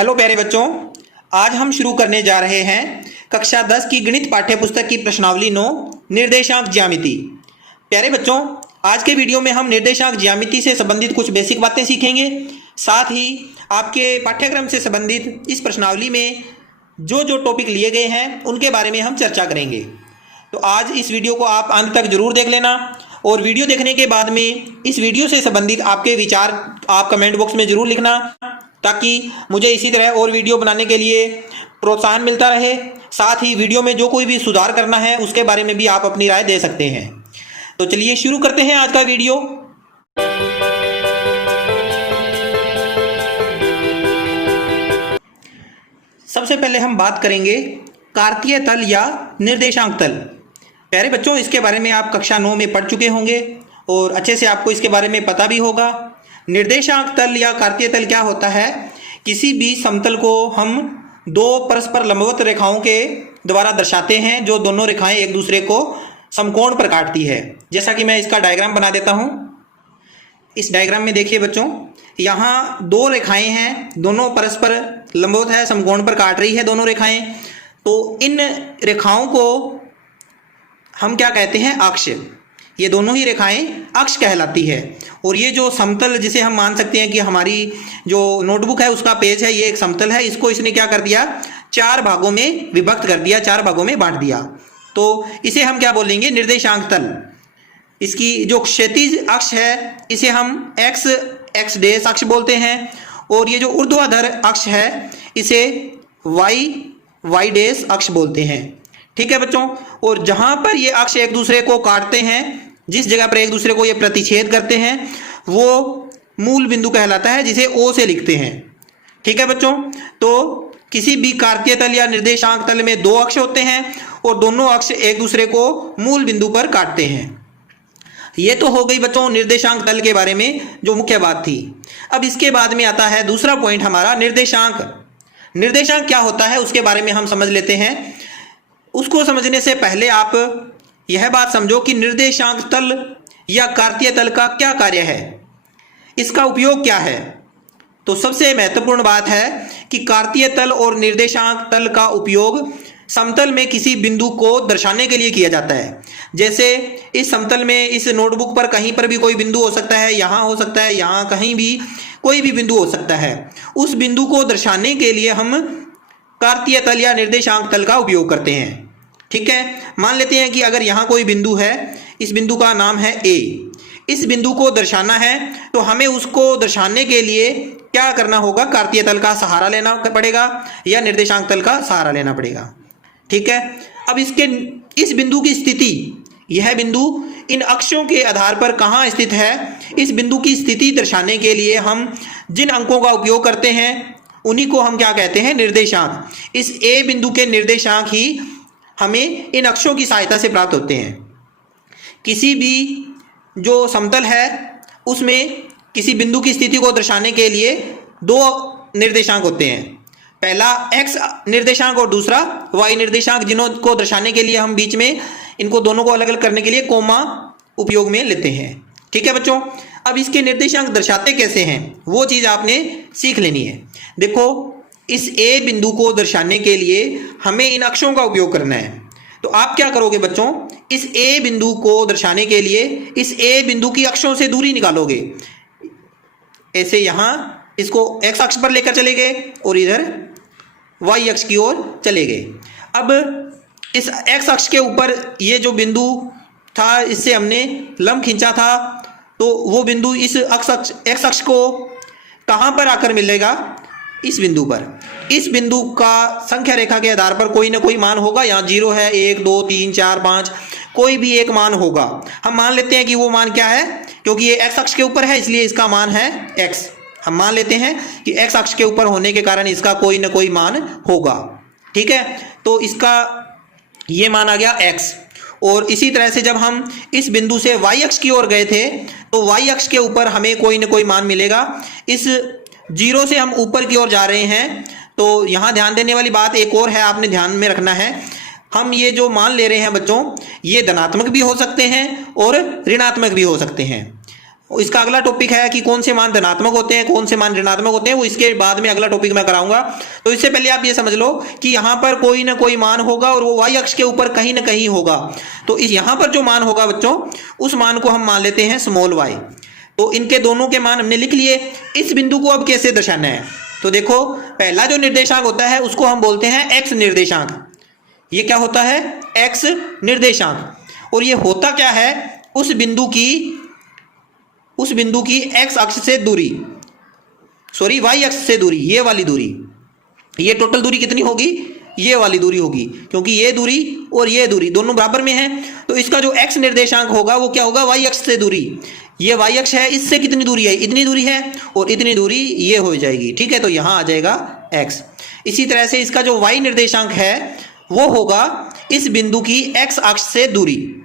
Hello प्यारे बच्चों, आज हम शुरू करने जा रहे हैं कक्षा 10 की गणित पाठ्यपुस्तक की प्रश्नावली 9 निर्देशांक ज्यामिति। प्यारे बच्चों, आज के वीडियो में हम निर्देशांक ज्यामिति से संबंधित कुछ बेसिक बातें सीखेंगे। साथ ही आपके पाठ्यक्रम से संबंधित इस प्रश्नावली में जो टॉपिक लिए गए हैं उनके बारे में हम चर्चा करेंगे। तो आज इस वीडियो को आप अंत तक जरूर देख लेना और वीडियो देखने के बाद में इस वीडियो से संबंधित आपके विचार आप कमेंट बॉक्स में जरूर लिखना, ताकि मुझे इसी तरह और वीडियो बनाने के लिए प्रोत्साहन मिलता रहे। साथ ही वीडियो में जो कोई भी सुधार करना है उसके बारे में भी आप अपनी राय दे सकते हैं। तो चलिए शुरू करते हैं आज का वीडियो। सबसे पहले हम बात करेंगे कार्तीय तल या निर्देशांक तल। प्यारे बच्चों, इसके बारे में आप कक्षा 9 में पढ़ चुके होंगे और अच्छे से आपको इसके बारे में पता भी होगा। निर्देशांक तल या कार्तीय तल क्या होता है? किसी भी समतल को हम दो परस्पर लंबवत रेखाओं के द्वारा दर्शाते हैं, जो दोनों रेखाएं एक दूसरे को समकोण पर काटती है। जैसा कि मैं इसका डायग्राम बना देता हूं। इस डायग्राम में देखिए बच्चों, यहाँ दो रेखाएं हैं, दोनों परस्पर लंबवत है, समकोण पर काट रही है दोनों रेखाएं। तो इन रेखाओं को हम क्या कहते हैं? अक्ष। ये दोनों ही रेखाएं अक्ष कहलाती है। और ये जो समतल, जिसे हम मान सकते हैं कि हमारी जो नोटबुक है उसका पेज है, ये एक समतल है। इसको इसने क्या कर दिया? चार भागों में विभक्त कर दिया, चार भागों में बांट दिया। तो इसे हम क्या बोलेंगे? निर्देशांक तल। इसकी जो क्षैतिज अक्ष है इसे हम एक्स डेश अक्ष बोलते हैं, और ये जो ऊर्ध्वाधर अक्ष है इसे वाई डेश अक्ष बोलते हैं। ठीक है बच्चों। और जहां पर ये अक्ष एक दूसरे को काटते हैं, जिस जगह पर एक दूसरे को ये प्रतिच्छेद करते हैं, वो मूल बिंदु कहलाता है, जिसे ओ से लिखते हैं। ठीक है बच्चों। तो किसी भी कार्तीय तल या निर्देशांक तल में दो अक्ष होते हैं और दोनों अक्ष एक दूसरे को मूल बिंदु पर काटते हैं। ये तो हो गई बच्चों निर्देशांक तल के बारे में जो मुख्य बात थी। अब इसके बाद में आता है दूसरा पॉइंट हमारा, निर्देशांक। निर्देशांक क्या होता है उसके बारे में हम समझ लेते हैं। उसको समझने से पहले आप यह बात समझो कि निर्देशांक तल या कार्तीय तल का क्या कार्य है, इसका उपयोग क्या है। तो सबसे महत्वपूर्ण बात है कि कार्तीय तल और निर्देशांक तल का उपयोग समतल में किसी बिंदु को दर्शाने के लिए किया जाता है। जैसे इस समतल में, इस नोटबुक पर कहीं पर भी कोई बिंदु हो सकता है, यहाँ हो सकता है, यहाँ कहीं भी कोई भी बिंदु हो सकता है। उस बिंदु को दर्शाने के लिए हम कार्तीय तल या निर्देशांक तल का उपयोग करते हैं। ठीक है। मान लेते हैं कि अगर यहाँ कोई बिंदु है, इस बिंदु का नाम है ए। इस बिंदु को दर्शाना है तो हमें उसको दर्शाने के लिए क्या करना होगा? कार्तीय तल का सहारा लेना पड़ेगा या निर्देशांक तल का सहारा लेना पड़ेगा। ठीक है। अब इस बिंदु की स्थिति, यह बिंदु इन अक्षों के आधार पर कहाँ स्थित है, इस बिंदु की स्थिति दर्शाने के लिए हम जिन अंकों का उपयोग करते हैं उन्हीं को हम क्या कहते हैं? निर्देशांक। इस ए बिंदु के निर्देशांक ही हमें इन अक्षों की सहायता से प्राप्त होते हैं। किसी भी जो समतल है उसमें किसी बिंदु की स्थिति को दर्शाने के लिए दो निर्देशांक होते हैं, पहला एक्स निर्देशांक और दूसरा वाई निर्देशांक, जिन्हों को दर्शाने के लिए हम बीच में इनको दोनों को अलग अलग करने के लिए कोमा उपयोग में लेते हैं। ठीक है बच्चों। अब इसके निर्देशांक दर्शाते कैसे हैं वो चीज़ आपने सीख लेनी है। देखो, इस ए बिंदु को दर्शाने के लिए हमें इन अक्षों का उपयोग करना है। तो आप क्या करोगे बच्चों? इस ए बिंदु को दर्शाने के लिए इस ए बिंदु की अक्षों से दूरी निकालोगे। ऐसे यहां इसको एक्स अक्ष पर लेकर चले गए और इधर वाई अक्ष की ओर चले गए। अब इस एक्स अक्ष के ऊपर ये जो बिंदु था, इससे हमने लंब खींचा था, तो वो बिंदु इस एक्स अक्ष को कहां पर आकर मिलेगा? इस बिंदु पर। इस बिंदु का संख्या रेखा के आधार पर कोई ना कोई मान होगा। यहाँ 0 है, 1 2 3 4 5, कोई भी एक मान होगा। हम मान लेते हैं कि वो मान क्या है, क्योंकि ये एक्स अक्ष के ऊपर है इसलिए इसका मान है एक्स। हम मान लेते हैं कि एक्स अक्ष के ऊपर होने के कारण इसका कोई ना कोई मान होगा। ठीक है। तो इसका ये मान आ गया एक्स। और इसी तरह से जब हम इस बिंदु से वाई अक्ष की ओर गए थे तो वाई अक्ष के ऊपर हमें कोई ना कोई मान मिलेगा। इस 0 से हम ऊपर की ओर जा रहे हैं, तो यहाँ ध्यान देने वाली बात एक और है, आपने ध्यान में रखना है। हम ये जो मान ले रहे हैं बच्चों, ये धनात्मक भी हो सकते हैं और ऋणात्मक भी हो सकते हैं। इसका अगला टॉपिक है कि कौन से मान धनात्मक होते हैं, कौन से मान ऋणात्मक होते हैं, वो इसके बाद में अगला टॉपिक मैं कराऊंगा। तो इससे पहले आप ये समझ लो कि यहाँ पर कोई ना कोई मान होगा और वो वाई अक्ष के ऊपर कहीं ना कहीं होगा। तो इस यहाँ पर जो मान होगा बच्चों, उस मान को हम मान लेते हैं स्मॉल वाई। तो इनके दोनों के मान हमने लिख लिए। इस बिंदु को अब कैसे दर्शाना है, तो देखो पहला जो निर्देशांक होता है उसको हम बोलते हैं एक्स निर्देशांक। ये क्या होता है, एक्स निर्देशांक। और ये होता क्या है, उस बिंदु की एक्स अक्ष से दूरी, सॉरी वाई अक्ष से दूरी, ये वाली दूरी, ये टोटल दूरी कितनी होगी, ये वाली दूरी होगी, क्योंकि ये दूरी और ये दूरी दोनों बराबर में है। तो इसका जो एक्स निर्देशांक होगा वो क्या होगा, वाई अक्ष से दूरी। ये वाई अक्ष है, इससे कितनी दूरी है, इतनी दूरी है, और इतनी दूरी ये हो जाएगी, ठीक है। तो यहां आ जाएगा एक्स। इसी तरह से इसका जो वाई निर्देशांक है वो होगा इस बिंदु की एक्स अक्ष से दूरी,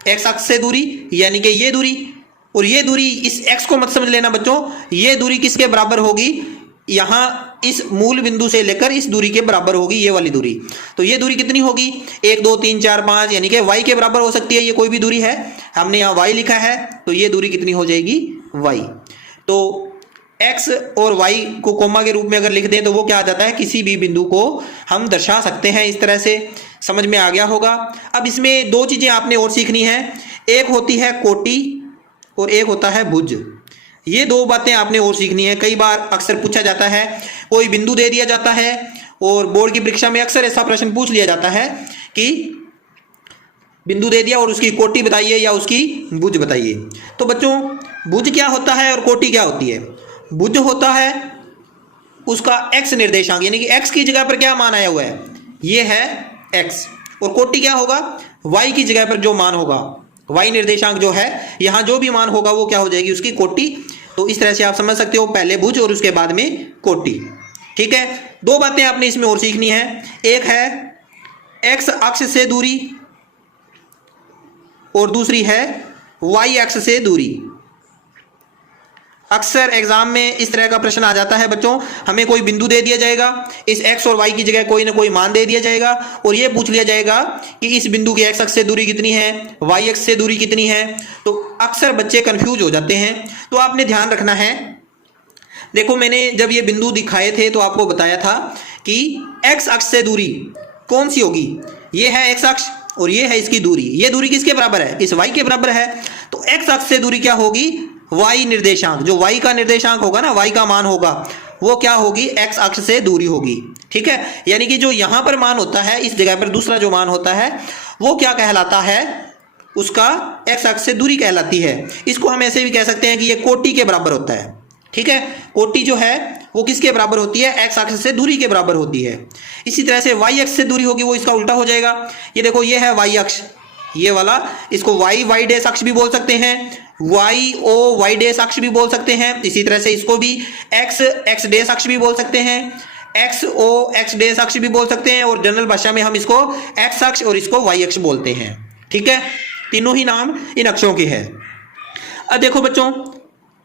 एक्स अक्ष से दूरी यानी कि ये दूरी, और ये दूरी, इस x को मत समझ लेना बच्चों, ये दूरी किसके बराबर होगी, यहां इस मूल बिंदु से लेकर इस दूरी के बराबर होगी, ये वाली दूरी। तो ये दूरी कितनी होगी, 1 2 3 4 5, यानी कि y के बराबर हो सकती है, ये कोई भी दूरी है, हमने यहाँ y लिखा है, तो ये दूरी कितनी हो जाएगी, y। तो x और y को कोमा के रूप में अगर लिख दें तो वो क्या आ जाता है, किसी भी बिंदु को हम दर्शा सकते हैं इस तरह से। समझ में आ गया होगा। अब इसमें दो चीजें आपने और सीखनी है, एक होती है कोटि और एक होता है भुज। ये दो बातें आपने और सीखनी है। कई बार अक्सर पूछा जाता है, कोई बिंदु दे दिया जाता है और बोर्ड की परीक्षा में अक्सर ऐसा प्रश्न पूछ लिया जाता है कि बिंदु दे दिया और उसकी कोटि बताइए या उसकी भुज बताइए। तो बच्चों भुज क्या होता है और कोटि क्या होती है। भुज होता है उसका एक्स निर्देशांक, यानी कि एक्स की जगह पर क्या मान आया हुआ है, ये है एक्स, और कोटि क्या होगा, वाई की जगह पर जो मान होगा, वाई निर्देशांक जो है, यहां जो भी मान होगा वो क्या हो जाएगी, उसकी कोटि। तो इस तरह से आप समझ सकते हो, पहले भुज और उसके बाद में कोटि, ठीक है। दो बातें आपने इसमें और सीखनी है, एक है एक्स अक्ष से दूरी और दूसरी है वाई अक्ष से दूरी। अक्सर एग्जाम में इस तरह का प्रश्न आ जाता है बच्चों, हमें कोई बिंदु दे दिया जाएगा, इस x और y की जगह कोई ना कोई मान दे दिया जाएगा और ये पूछ लिया जाएगा कि इस बिंदु की x अक्ष से दूरी कितनी है, y अक्ष से दूरी कितनी है। तो अक्सर बच्चे कंफ्यूज हो जाते हैं। तो आपने ध्यान रखना है, देखो मैंने जब ये बिंदु दिखाए थे तो आपको बताया था कि x अक्ष से दूरी कौन सी होगी, ये है x अक्ष और ये है इसकी दूरी। ये दूरी किसके बराबर है, इस y के बराबर है। तो x अक्ष से दूरी क्या होगी, y निर्देशांक, जो y का निर्देशांक होगा ना, y का मान होगा, वो क्या होगी, x अक्ष से दूरी होगी, ठीक है। यानी कि जो यहां पर मान होता है, इस जगह पर दूसरा जो मान होता है वो क्या कहलाता है, उसका x अक्ष से दूरी कहलाती है। इसको हम ऐसे भी कह सकते हैं कि ये कोटि के बराबर होता है, ठीक है। कोटि जो है वो किसके बराबर होती है, x अक्ष से दूरी के बराबर होती है। इसी तरह से y अक्ष से दूरी होगी, वो इसका उल्टा हो जाएगा। ये देखो ये है y अक्ष, ये वाला, इसको y डैश अक्ष भी बोल सकते हैं, y डैश अक्ष भी बोल सकते हैं। इसी तरह से इसको भी x डैश अक्ष भी बोल सकते हैं, x डैश अक्ष भी बोल सकते हैं, और जनरल भाषा में हम इसको x अक्ष और इसको y अक्ष बोलते हैं, ठीक है। तीनों ही नाम इन अक्षों के हैं। अब देखो बच्चों,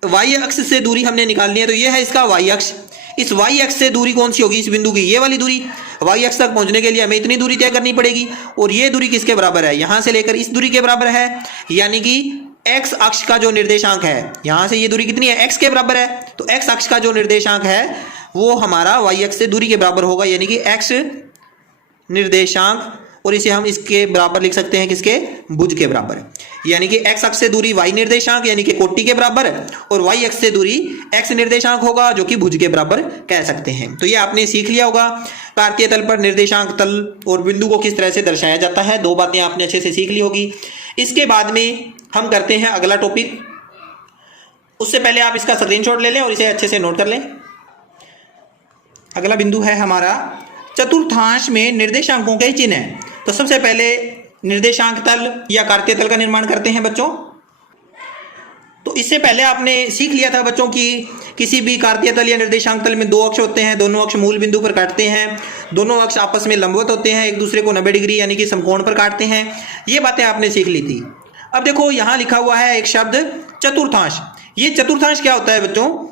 y अक्ष से दूरी हमने निकालनी है, तो ये है इसका y अक्ष। इस y अक्ष से दूरी कौन सी होगी, इस बिंदु की ये वाली दूरी। y अक्ष तक पहुंचने के लिए हमें इतनी दूरी तय करनी पड़ेगी, और ये दूरी किसके बराबर है, यहां से लेकर इस दूरी के बराबर है। यानी कि x अक्ष का जो निर्देशांक है, यहां से ये दूरी कितनी है, x के बराबर है। तो x अक्ष का जो निर्देशांक है वो हमारा y अक्ष से दूरी के बराबर होगा, यानी कि x निर्देशांक, और इसे हम इसके बराबर लिख सकते हैं, किसके, भुज के बराबर। यानी कि x अक्ष से दूरी y निर्देशांक यानी कि कोटि के बराबर, और y अक्ष से दूरी x निर्देशांक होगा, जो कि भुज के बराबर कह सकते हैं। तो ये आपने सीख लिया होगा, कार्तीय तल पर निर्देशांक तल और बिंदु को किस तरह से दर्शाया जाता है। दो बातें आपने अच्छे से सीख ली होगी। इसके बाद में हम करते हैं अगला टॉपिक। उससे पहले आप इसका स्क्रीनशॉट ले लें और इसे अच्छे से नोट कर लें। अगला बिंदु है हमारा चतुर्थांश में निर्देशांकों के चिन्ह। तो सबसे पहले निर्देशांक तल या कार्तीय तल का निर्माण करते हैं बच्चों। तो इससे पहले आपने सीख लिया था बच्चों कि किसी भी कार्तीय तल या निर्देशांक तल में दो अक्ष होते हैं, दोनों अक्ष मूल बिंदु पर काटते हैं, दोनों अक्ष आपस में लंबवत होते हैं, एक दूसरे को 90 डिग्री यानी कि समकोण पर काटते हैं। ये बातें आपने सीख ली थी। अब देखो यहां लिखा हुआ है एक शब्द चतुर्थांश। ये चतुर्थांश क्या होता है बच्चों,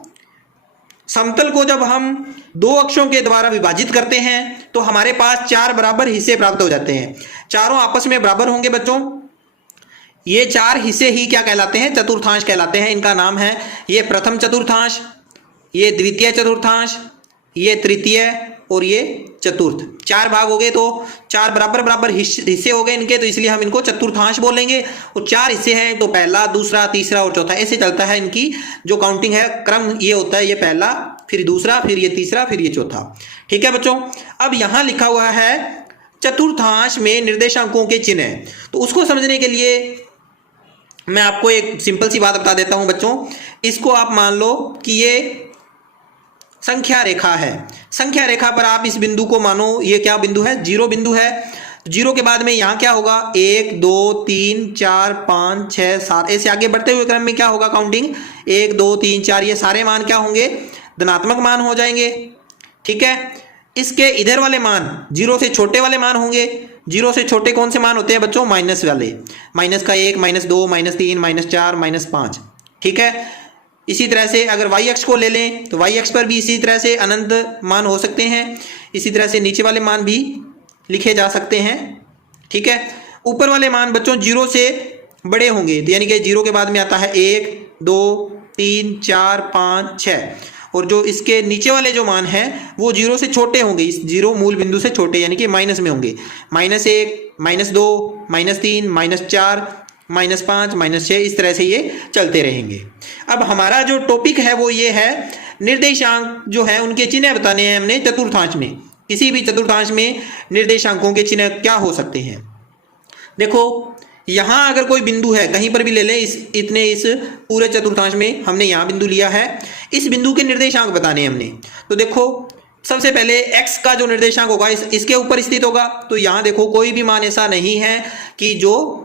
समतल को जब हम दो अक्षों के द्वारा विभाजित करते हैं तो हमारे पास 4 बराबर हिस्से प्राप्त हो जाते हैं। चारों आपस में बराबर होंगे बच्चों, ये चार हिस्से ही क्या कहलाते हैं? चतुर्थांश कहलाते हैं। इनका नाम है, ये प्रथम चतुर्थांश, ये द्वितीय चतुर्थांश, ये तृतीय और ये चतुर्थ। चार भाग हो गए तो चार बराबर बराबर हिस्से हो गए इनके, तो इसलिए हम इनको चतुर्थांश बोलेंगे। और चार हिस्से हैं तो पहला, दूसरा, तीसरा और चौथा, ऐसे चलता है इनकी जो काउंटिंग है, क्रम ये होता है, ये पहला, फिर दूसरा, फिर ये तीसरा, फिर ये चौथा। ठीक है बच्चों। अब यहां लिखा हुआ है चतुर्थांश में निर्देशांकों के चिन्ह, तो उसको समझने के लिए मैं आपको एक सिंपल सी बात बता देता हूं बच्चों। इसको आप मान लो कि ये संख्या रेखा है। संख्या रेखा पर आप इस बिंदु को मानो, ये क्या बिंदु है? जीरो बिंदु है। जीरो के बाद में यहां क्या होगा? 1 2 3 4 5 6 7, ऐसे आगे बढ़ते हुए क्रम में क्या होगा काउंटिंग? 1 2 3 4, ये सारे मान क्या होंगे? धनात्मक मान हो जाएंगे। ठीक है। इसके इधर वाले मान जीरो से छोटे वाले मान होंगे। जीरो से छोटे कौन से मान होते हैं बच्चों? माइनस वाले। माइनस का 1, -2, -3, -4, -5। ठीक है। इसी तरह से अगर y अक्ष को ले लें तो y अक्ष पर भी इसी तरह से अनंत मान हो सकते हैं। इसी तरह से नीचे वाले मान भी लिखे जा सकते हैं। ठीक है। ऊपर वाले मान बच्चों जीरो से बड़े होंगे, तो यानी कि जीरो के बाद में आता है 1 2 3 4 5 6, और जो इसके नीचे वाले जो मान हैं वो जीरो से छोटे होंगे, इस जीरो मूल बिंदु से छोटे, यानी कि माइनस में होंगे। -1 -2 -3 -4 -5 -6, इस तरह से ये चलते रहेंगे। अब हमारा जो टॉपिक है वो ये है निर्देशांक जो है उनके चिन्ह बताने हैं हमने चतुर्थांश में। किसी भी चतुर्थांश में निर्देशांकों के चिन्ह क्या हो सकते हैं? देखो यहां अगर कोई बिंदु है, कहीं पर भी ले लें, इस पूरे चतुर्थांश में हमने यहां बिंदु लिया है, इस बिंदु के निर्देशांक बताने हैं हमने। तो देखो सबसे पहले x का जो निर्देशांक होगा इसके ऊपर स्थित होगा। तो यहां देखो कोई भी मान ऐसा नहीं है कि जो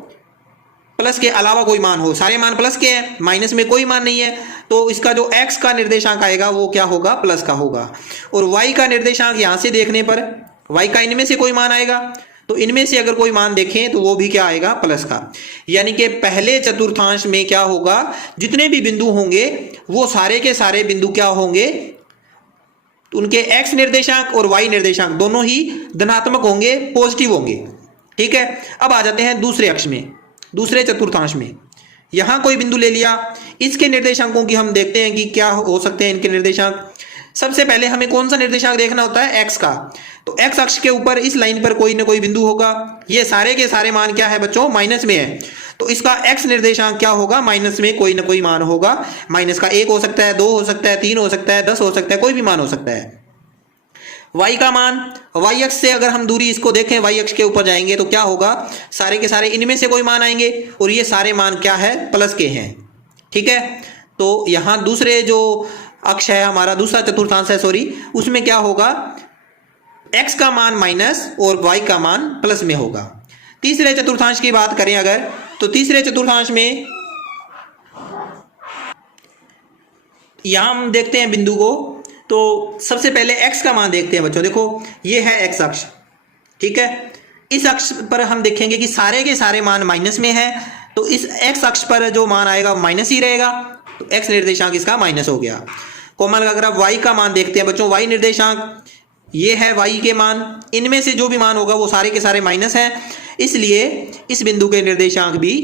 प्लस के अलावा कोई मान हो, सारे मान प्लस के हैं, माइनस में कोई मान नहीं है। तो इसका जो x का निर्देशांक आएगा वो क्या होगा? प्लस का होगा। और y का निर्देशांक यहां से देखने पर y का इनमें से कोई मान आएगा, तो इनमें से अगर कोई मान देखें तो वो भी क्या आएगा? प्लस का। यानी कि पहले चतुर्थांश में क्या होगा? जितने भी बिंदु होंगे वो सारे के सारे बिंदु क्या होंगे? उनके x निर्देशांक और y निर्देशांक दोनों ही धनात्मक होंगे, पॉजिटिव होंगे। ठीक है। अब आ जाते हैं दूसरे अक्ष में, दूसरे चतुर्थांश में। यहां कोई बिंदु ले लिया, इसके निर्देशांकों की हम देखते हैं कि क्या हो सकते हैं इनके निर्देशांक। सबसे पहले हमें कौन सा निर्देशांक देखना होता है? x का। तो x अक्ष के ऊपर इस लाइन पर कोई ना कोई बिंदु होगा। ये सारे के सारे मान क्या है बच्चों? माइनस में है। तो इसका x निर्देशांक क्या होगा? माइनस में कोई ना कोई मान होगा। माइनस का 1 हो सकता है, 2 हो सकता है, 3 हो सकता है, 10 हो सकता है, कोई भी मान हो सकता है। y का मान, y अक्ष से अगर हम दूरी इसको देखें, y अक्ष के ऊपर जाएंगे तो क्या होगा? सारे के सारे इनमें से कोई मान आएंगे, और ये सारे मान क्या है? प्लस के हैं। ठीक है। तो यहां दूसरे जो अक्ष है हमारा, दूसरा चतुर्थांश है सॉरी, उसमें क्या होगा? x का मान माइनस और y का मान प्लस में होगा। तीसरे चतुर्थांश की बात करें अगर, तो तीसरे चतुर्थांश में यहां हम देखते हैं बिंदु को, तो सबसे पहले x का मान देखते हैं बच्चों। देखो ये है x अक्ष। ठीक है। इस अक्ष पर हम देखेंगे कि सारे के सारे मान माइनस में है, तो इस x अक्ष पर जो मान आएगा माइनस ही रहेगा, तो x निर्देशांक इसका माइनस हो गया। कोमल अगर आप y का मान देखते हैं बच्चों, y निर्देशांक ये है y के मान, इनमें से जो भी मान होगा वो सारे के सारे माइनस हैं, इसलिए इस बिंदु के निर्देशांक भी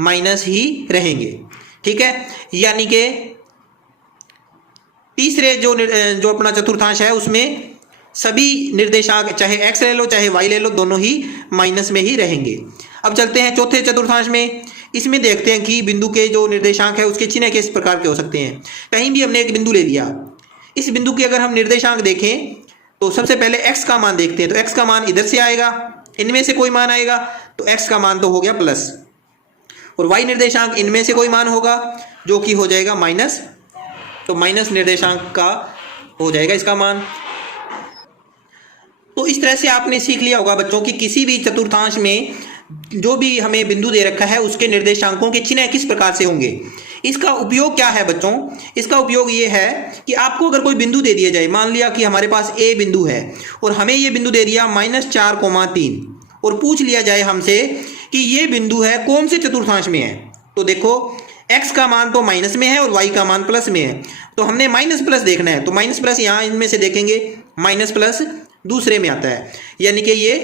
माइनस ही रहेंगे। ठीक है। यानी कि तीसरे जो अपना चतुर्थांश है उसमें सभी निर्देशांक, चाहे x ले लो चाहे y ले लो, दोनों ही माइनस में ही रहेंगे। अब चलते हैं चौथे चतुर्थांश में। इसमें देखते हैं कि बिंदु के जो निर्देशांक है उसके चिन्ह किस प्रकार के हो सकते हैं। कहीं भी हमने एक बिंदु ले लिया, इस बिंदु के अगर हम निर्देशांक देखें तो सबसे पहले x का मान देखते हैं। तो x का मान इधर से आएगा, इनमें से कोई मान आएगा, तो x का मान तो हो गया प्लस, और y निर्देशांक इनमें से कोई मान होगा जो कि हो जाएगा माइनस, तो माइनस निर्देशांक का हो जाएगा इसका मान। तो इस तरह से आपने सीख लिया होगा बच्चों कि किसी भी चतुर्थांश में जो भी हमें बिंदु दे रखा है उसके निर्देशांकों के चिन्ह किस प्रकार से होंगे। इसका उपयोग क्या है बच्चों? इसका उपयोग ये है कि आपको अगर कोई बिंदु दे दिया जाए, मान लिया कि हमारे पास a बिंदु है और हमें ये बिंदु दे दिया -4,3, और पूछ लिया जाए हमसे कि ये बिंदु है कौन से चतुर्थांश में है, तो देखो x का मान तो माइनस में है और y का मान प्लस में है, तो हमने माइनस प्लस देखना है। तो माइनस प्लस यहाँ इनमें से देखेंगे, माइनस प्लस दूसरे में आता है, यानी कि ये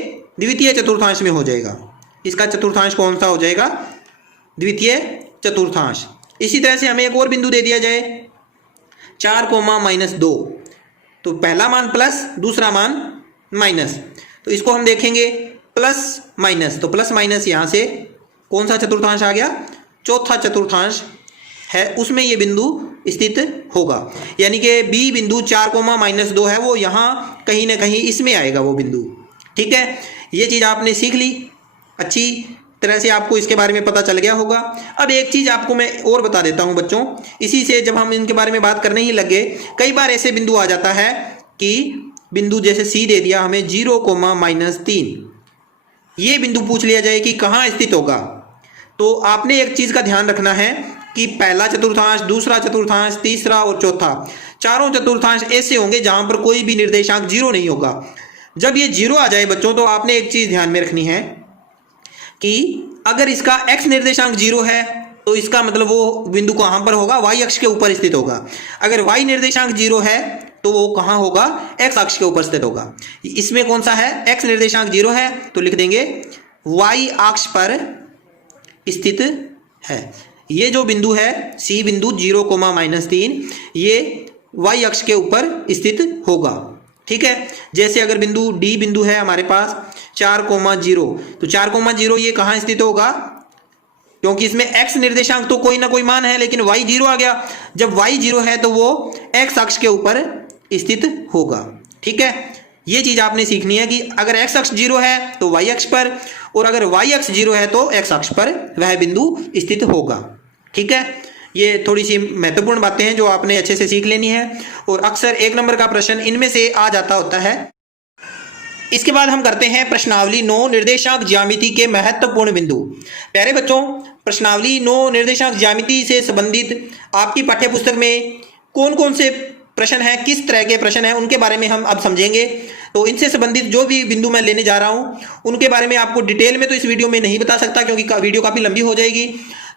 द्वितीय चतुर्थांश में हो जाएगा। इसका चतुर्थांश कौन सा हो जाएगा? द्वितीय चतुर्थांश। इसी तरह से हमें एक और बिंदु दे दिया जाए 4, -2, तो पहला मान प्लस, दूसरा मान माइनस, तो इसको हम देखेंगे प्लस माइनस, तो प्लस माइनस यहाँ से कौन सा चतुर्थांश आ गया, चौथा चतुर्थांश है, उसमें ये बिंदु स्थित होगा। यानी कि बी बिंदु 4, -2 है, वो यहाँ कहीं ना कहीं इसमें आएगा वो बिंदु। ठीक है, ये चीज़ आपने सीख ली, अच्छी तरह से आपको इसके बारे में पता चल गया होगा। अब एक चीज़ आपको मैं और बता देता हूँ बच्चों, इसी से जब हम इनके बारे में बात करने ही लगे, कई बार ऐसे बिंदु आ जाता है कि बिंदु जैसे सी दे दिया हमें 0, -3, ये बिंदु पूछ लिया जाए कि कहाँ स्थित होगा, तो आपने एक चीज़ का ध्यान रखना है कि पहला चतुर्थांश, दूसरा चतुर्थांश, तीसरा और चौथा, चारों चतुर्थांश ऐसे होंगे जहां पर कोई भी निर्देशांक 0 नहीं होगा। जब ये 0 आ जाए बच्चों, तो आपने एक चीज़ ध्यान में रखनी है कि अगर इसका x निर्देशांक 0 है तो इसका मतलब वो बिंदु कहाँ पर होगा, y अक्ष के ऊपर स्थित होगा। अगर y निर्देशांक 0 है तो वो कहाँ होगा, x अक्ष के ऊपर स्थित होगा। इसमें कौन सा है, x निर्देशांक 0 है तो लिख देंगे y अक्ष पर स्थित है। ये जो बिंदु है C बिंदु 0, -3, ये y अक्ष के ऊपर स्थित होगा। ठीक है, जैसे अगर बिंदु D बिंदु है हमारे पास 4, 0, तो 4, 0 ये कहाँ स्थित होगा, क्योंकि इसमें x निर्देशांक तो कोई ना कोई मान है, लेकिन y 0 आ गया। जब y 0 है तो वो x अक्ष के ऊपर स्थित होगा। ठीक है, ये चीज आपने सीखनी है कि अगर x अक्ष 0 है तो y अक्ष पर, और अगर y अक्ष 0 है तो x अक्ष पर वह बिंदु स्थित होगा। ठीक है, ये थोड़ी सी महत्वपूर्ण बातें हैं जो आपने अच्छे से सीख लेनी है, और अक्सर 1 नंबर का प्रश्न इनमें से आ जाता होता है। इसके बाद हम करते हैं प्रश्नावली 9 निर्देशांक ज्यामिति के महत्वपूर्ण बिंदु। प्यारे बच्चों, प्रश्नावली 9 निर्देशांक ज्यामिति से संबंधित आपकी पाठ्यपुस्तक में कौन कौन से प्रश्न हैं, किस तरह के प्रश्न हैं, उनके बारे में हम अब समझेंगे। तो इनसे संबंधित जो भी बिंदु मैं लेने जा रहा हूं उनके बारे में आपको डिटेल में तो इस वीडियो में नहीं बता सकता, क्योंकि वीडियो काफ़ी लंबी हो जाएगी।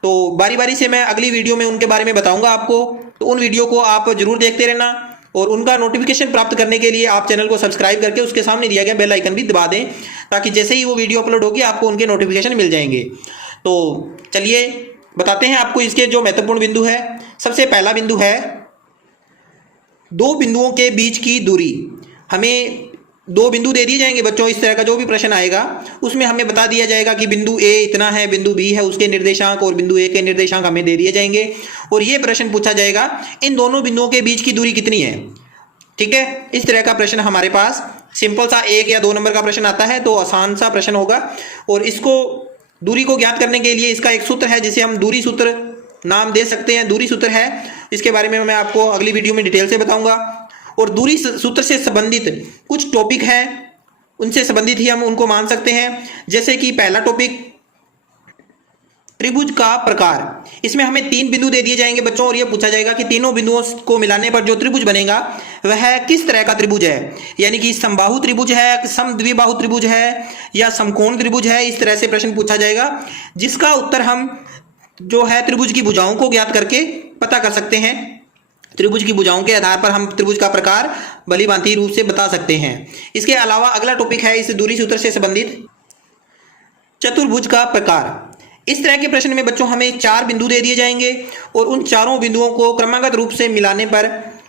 तो बारी बारी से मैं अगली वीडियो में उनके बारे में बताऊंगा आपको, तो उन वीडियो को आप जरूर देखते रहना, और उनका नोटिफिकेशन प्राप्त करने के लिए आप चैनल को सब्सक्राइब करके उसके सामने दिया गया बेल आइकन भी दबा दें, ताकि जैसे ही वो वीडियो अपलोड होगी आपको उनके नोटिफिकेशन मिल जाएंगे। तो चलिए बताते हैं आपको इसके जो महत्वपूर्ण बिंदु है। सबसे पहला बिंदु है दो बिंदुओं के बीच की दूरी। हमें दो बिंदु दे दिए जाएंगे बच्चों, इस तरह का जो भी प्रश्न आएगा उसमें हमें बता दिया जाएगा कि बिंदु ए इतना है, बिंदु बी है उसके निर्देशांक, और बिंदु ए के निर्देशांक हमें दे दिए जाएंगे, और ये प्रश्न पूछा जाएगा इन दोनों बिंदुओं के बीच की दूरी कितनी है। ठीक है, इस तरह का प्रश्न हमारे पास सिंपल सा 1 या 2 नंबर का प्रश्न आता है, तो आसान सा प्रश्न होगा। और इसको दूरी को ज्ञात करने के लिए इसका एक सूत्र है जिसे हम दूरी सूत्र नाम दे सकते हैं। दूरी सूत्र है, इसके बारे में मैं आपको अगली वीडियो में डिटेल से बताऊंगा। और दूरी सूत्र से संबंधित कुछ टॉपिक हैं, उनसे संबंधित ही हम उनको मान सकते हैं। जैसे कि पहला टॉपिक त्रिभुज का प्रकार। इसमें हमें 3 बिंदु दे दिए जाएंगे बच्चों, और यह पूछा जाएगा कि तीनों बिंदुओं को मिलाने पर जो त्रिभुज बनेगा वह किस तरह का त्रिभुज है, यानी कि समबाहु त्रिभुज है, समद्विबाहु त्रिभुज है, या समकोण त्रिभुज है। इस तरह से प्रश्न पूछा जाएगा, जिसका उत्तर हम जो है त्रिभुज की भुजाओं को ज्ञात करके पता कर सकते हैं। त्रिभुज की भुजाओं के आधार पर हम त्रिभुज का प्रकार भलीभांति रूप से बता सकते हैं। इसके अलावा अगला टॉपिक है इस दूरी सूत्र से संबंधित चतुर्भुज का प्रकार। इस तरह के प्रश्न में बच्चों हमें 4 बिंदु दे दिए जाएंगे, और उन चारों बिंदुओं को क्रमागत रूप से मिलाने पर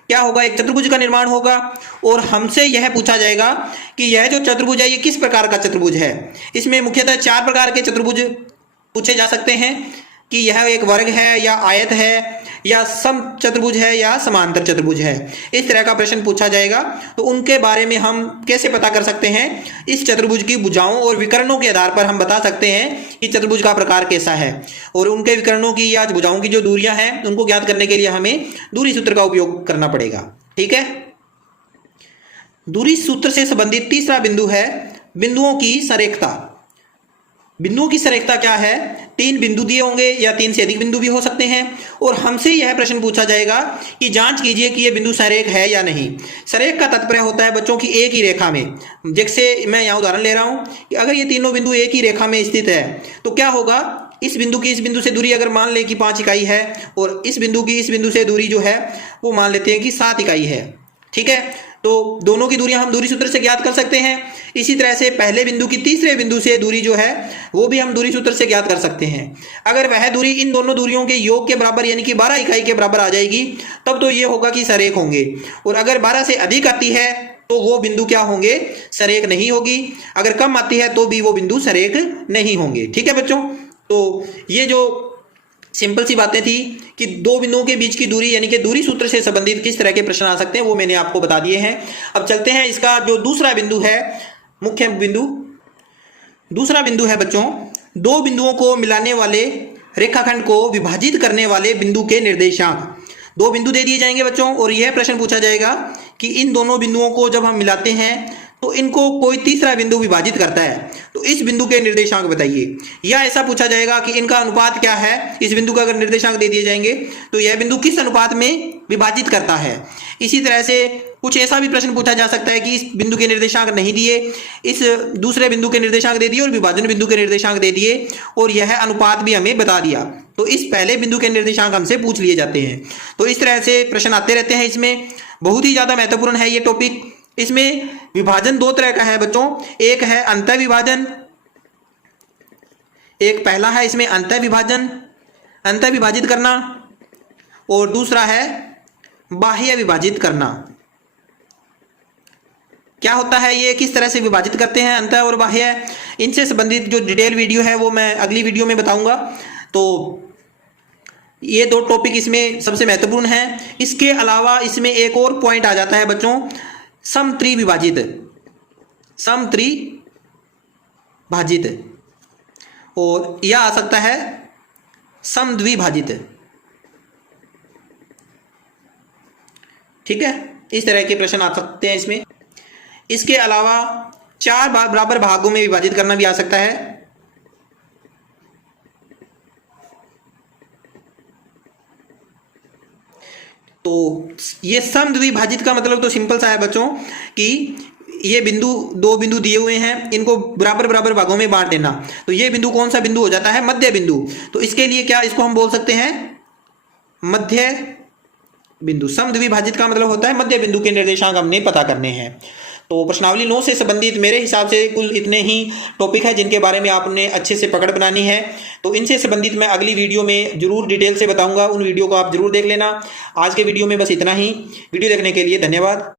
क्या होगा, एक चतुर्भुज का निर्माण होगा। और हमसे यह पूछा जाएगा कि यह जो चतुर्भुज है ये किस प्रकार का चतुर्भुज है। इसमें मुख्यतः 4 प्रकार के चतुर्भुज पूछे जा सकते हैं, कि यह एक वर्ग है, या आयत है, या सम चतुर्भुज है, या समांतर चतुर्भुज है। इस तरह का प्रश्न पूछा जाएगा, तो उनके बारे में हम कैसे पता कर सकते हैं, इस चतुर्भुज की भुजाओं और विकर्णों के आधार पर हम बता सकते हैं कि चतुर्भुज का प्रकार कैसा है। और उनके विकर्णों की या भुजाओं की जो दूरियां हैं उनको ज्ञात करने के लिए हमें दूरी सूत्र का उपयोग करना पड़ेगा। ठीक है, दूरी सूत्र से संबंधित तीसरा बिंदु है बिंदुओं की सरेखता। बिंदुओं की सरेखता क्या है, 3 बिंदु दिए होंगे या 3 से अधिक बिंदु भी हो सकते हैं, और हमसे यह प्रश्न पूछा जाएगा कि जांच कीजिए कि यह बिंदु सरेख है या नहीं। सरेख का तात्पर्य होता है बच्चों की एक ही रेखा में। जैसे मैं यहाँ उदाहरण ले रहा हूँ कि अगर ये तीनों बिंदु एक ही रेखा में स्थित है तो क्या होगा, इस बिंदु की इस बिंदु से दूरी अगर मान ले कि 5 इकाई है, और इस बिंदु की इस बिंदु से दूरी जो है वो मान लेते हैं कि 7 इकाई है। ठीक है, तो दोनों की दूरियां हम दूरी सूत्र से ज्ञात कर सकते हैं। इसी तरह से पहले बिंदु की तीसरे बिंदु से दूरी जो है वो भी हम दूरी सूत्र से ज्ञात कर सकते हैं। अगर वह दूरी इन दोनों दूरियों के योग के बराबर यानी कि 12 इकाई के बराबर आ जाएगी तब तो ये होगा कि सरेख होंगे, और अगर 12 से अधिक आती है तो वो बिंदु क्या होंगे, सरेख नहीं होगी। अगर कम आती है तो भी वो बिंदु सरेख नहीं होंगे। ठीक है बच्चों, तो ये जो सिंपल सी बातें थी कि दो बिंदुओं के बीच की दूरी यानी कि दूरी सूत्र से संबंधित किस तरह के प्रश्न आ सकते हैं वो मैंने आपको बता दिए हैं। अब चलते हैं इसका जो दूसरा बिंदु है, मुख्य बिंदु। दूसरा बिंदु है बच्चों, दो बिंदुओं को मिलाने वाले रेखाखंड को विभाजित करने वाले बिंदु के निर्देशांक। दो बिंदु दे दिए जाएंगे बच्चों और यह प्रश्न पूछा जाएगा कि इन दोनों बिंदुओं को जब हम मिलाते हैं तो इनको कोई तीसरा बिंदु विभाजित करता है, तो इस बिंदु के निर्देशांक बताइए। या ऐसा पूछा जाएगा कि इनका अनुपात क्या है, इस बिंदु का अगर निर्देशांक दे दिए जाएंगे तो यह बिंदु किस अनुपात में विभाजित करता है। इसी तरह से कुछ ऐसा भी प्रश्न पूछा जा सकता है कि इस बिंदु के निर्देशांक नहीं दिए, इस दूसरे बिंदु के निर्देशांक दे दिए और विभाजन बिंदु के निर्देशांक दे दिए और यह अनुपात भी हमें बता दिया, तो इस पहले बिंदु के निर्देशांक हमसे पूछ लिए जाते हैं। तो इस तरह से प्रश्न आते रहते हैं। इसमें बहुत ही ज्यादा महत्वपूर्ण है ये टॉपिक। इसमें विभाजन दो तरह का है बच्चों, एक है अंतः विभाजन, एक पहला है इसमें अंतः विभाजन, अंतः विभाजित करना, और दूसरा है बाह्य विभाजित करना। क्या होता है ये, किस तरह से विभाजित करते हैं अंतः और बाह्य, इनसे संबंधित जो डिटेल वीडियो है वो मैं अगली वीडियो में बताऊंगा। तो ये दो टॉपिक इसमें सबसे महत्वपूर्ण है। इसके अलावा इसमें एक और पॉइंट आ जाता है बच्चों, समत्रिविभाजित, समत्रिभाजित, और यह आ सकता है समद्विभाजित। ठीक है, इस तरह के प्रश्न आ सकते हैं इसमें। इसके अलावा चार बराबर भागों में विभाजित करना भी आ सकता है। तो ये समद्विभाजित का मतलब तो सिंपल सा है बच्चों कि ये बिंदु, दो बिंदु दिए हुए हैं, इनको बराबर बराबर भागों में बांट देना। तो ये बिंदु कौन सा बिंदु हो जाता है, मध्य बिंदु। तो इसके लिए क्या इसको हम बोल सकते हैं, मध्य बिंदु। समद्विभाजित का मतलब होता है मध्य बिंदु के निर्देशांक हमने पता करने हैं। तो प्रश्नावली 9 से संबंधित मेरे हिसाब से कुल इतने ही टॉपिक है जिनके बारे में आपने अच्छे से पकड़ बनानी है। तो इनसे संबंधित मैं अगली वीडियो में जरूर डिटेल से बताऊंगा, उन वीडियो को आप जरूर देख लेना। आज के वीडियो में बस इतना ही। वीडियो देखने के लिए धन्यवाद।